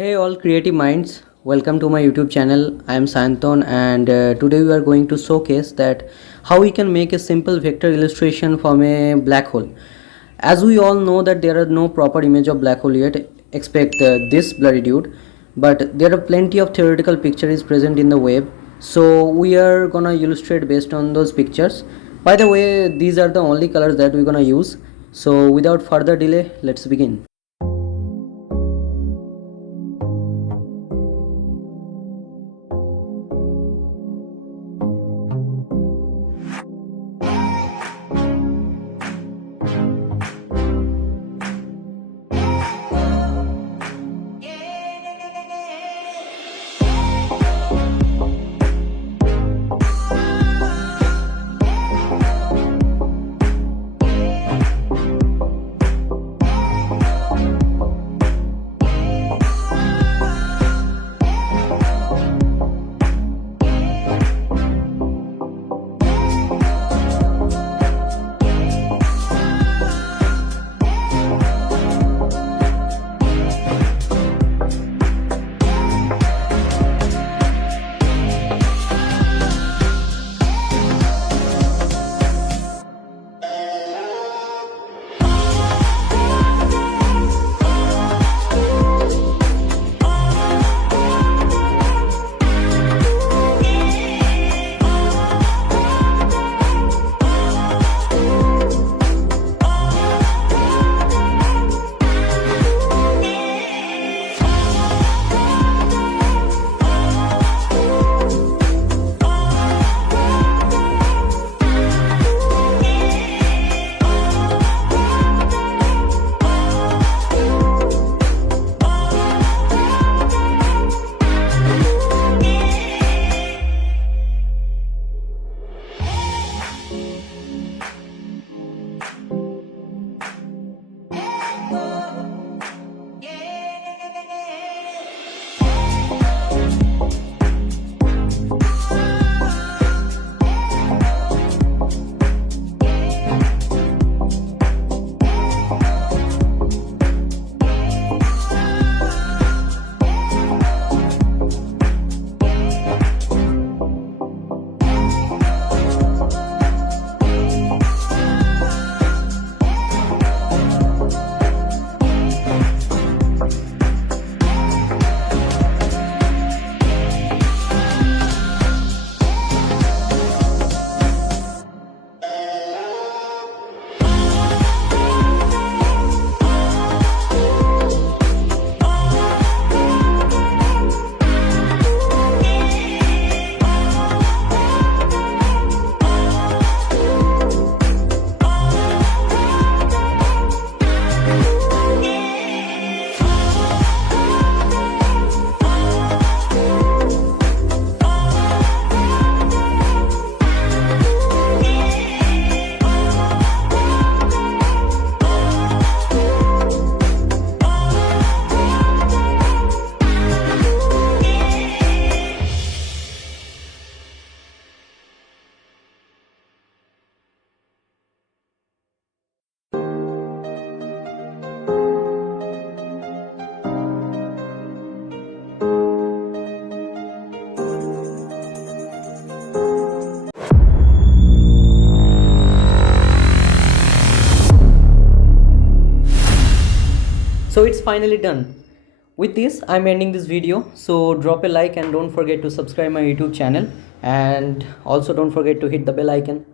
Hey all creative minds, welcome to my YouTube channel. I am Santon and today we are going to showcase that how we can make a simple vector illustration from a black hole. As we all know that there are no proper image of black hole yet, expect this blurry dude, but there are plenty of theoretical pictures present in the web. So we are gonna illustrate based on those pictures. By the way, these are the only colors that we're gonna use. So without further delay, let's begin. So it's finally done. With this, I'm ending this video. So drop a like and don't forget to subscribe my YouTube channel, and also don't forget to hit the bell icon.